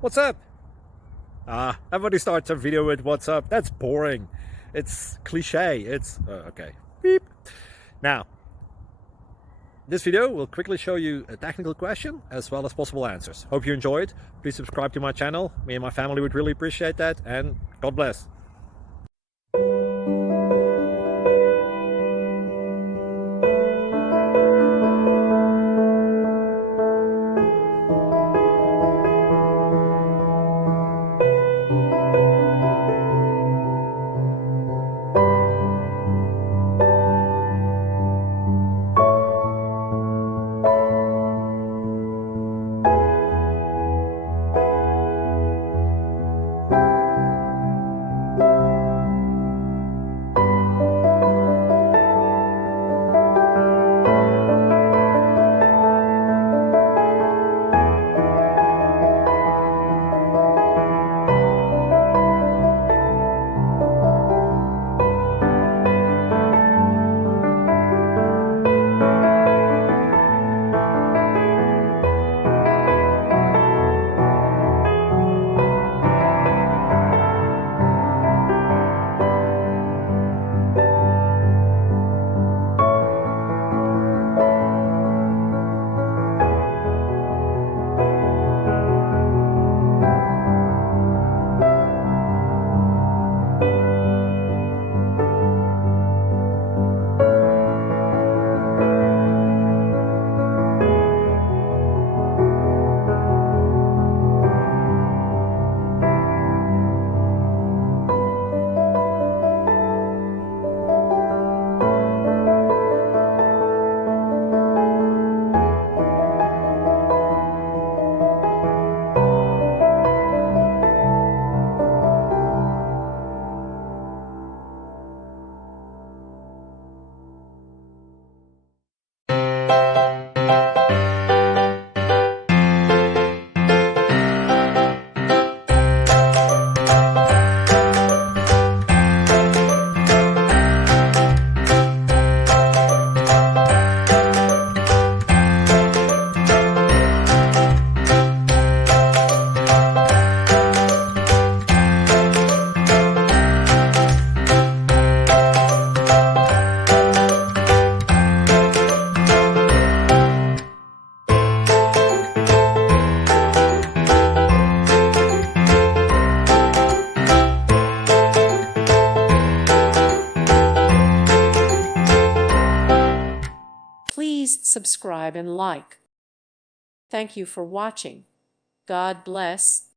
What's up? Everybody starts a video with what's up. That's boring. It's cliche. Okay. Beep. Now, this video will quickly show you a technical question as well as possible answers. Hope you enjoyed. Please subscribe to my channel. Me and my family would really appreciate that. And God bless. Please subscribe and like. Thank you for watching. God bless.